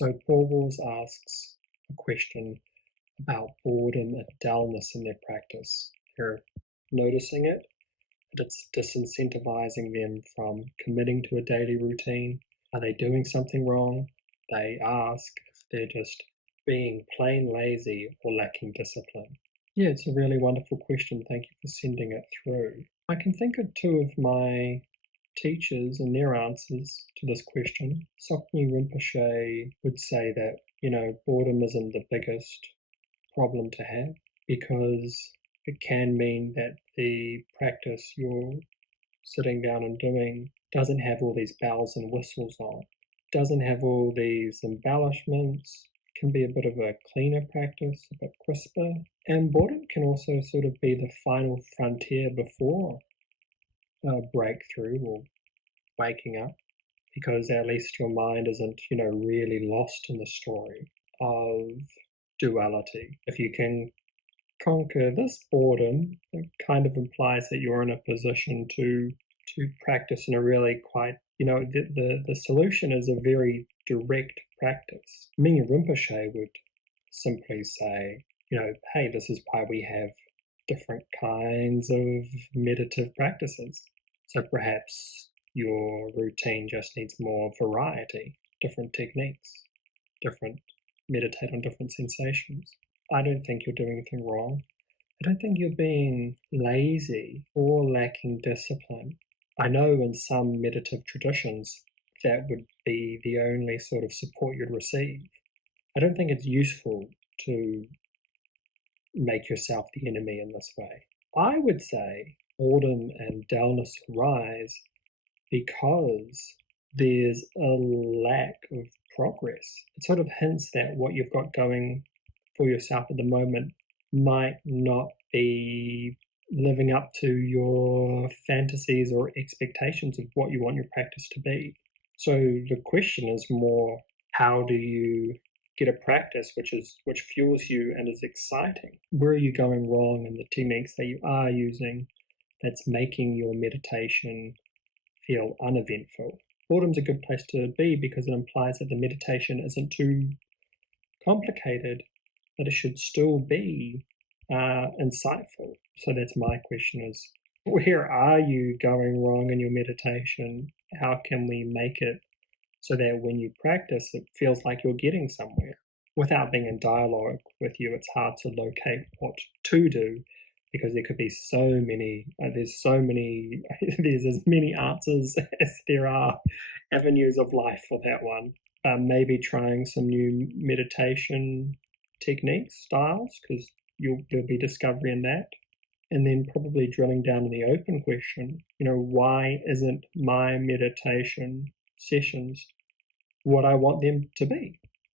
So Paul Wars asks a question about boredom and dullness in their practice. They're noticing it, but it's disincentivizing them from committing to a daily routine. Are they doing something wrong? They ask if they're just being plain lazy or lacking discipline. Yeah, it's a really wonderful question. Thank you for sending it through. I can think of two of my teachers and their answers to this question. Sokni Rinpoche would say that, boredom isn't the biggest problem to have because it can mean that the practice you're sitting down and doing doesn't have all these bells and whistles on, doesn't have all these embellishments, can be a bit of a cleaner practice, a bit crisper. And boredom can also sort of be the final frontier before breakthrough or waking up, because at least your mind isn't, really lost in the story of duality. If you can conquer this boredom, it kind of implies that you're in a position to practice in a really quite, the solution is a very direct practice. Mingyur Rinpoche would simply say, hey, this is why we have different kinds of meditative practices. So perhaps your routine just needs more variety, different techniques, meditate on different sensations. I don't think you're doing anything wrong. I don't think you're being lazy or lacking discipline. I know in some meditative traditions that would be the only sort of support you'd receive. I don't think it's useful to make yourself the enemy in this way. I would say boredom and dullness arise because there's a lack of progress. It sort of hints that what you've got going for yourself at the moment might not be living up to your fantasies or expectations of what you want your practice to be. So the question is more, how do you get a practice which fuels you and is exciting? Where are you going wrong in the techniques that you are using that's making your meditation feel uneventful? Boredom's a good place to be because it implies that the meditation isn't too complicated, but it should still be insightful. So that's my question is, where are you going wrong in your meditation? How can we make it so that when you practice, it feels like you're getting somewhere? Without being in dialogue with you, it's hard to locate what to do because there could be so many, there's as many answers as there are avenues of life for that one. Maybe trying some new meditation techniques, styles, because there'll be discovery in that. And then probably drilling down in the open question, why isn't my meditation sessions what I want them to be?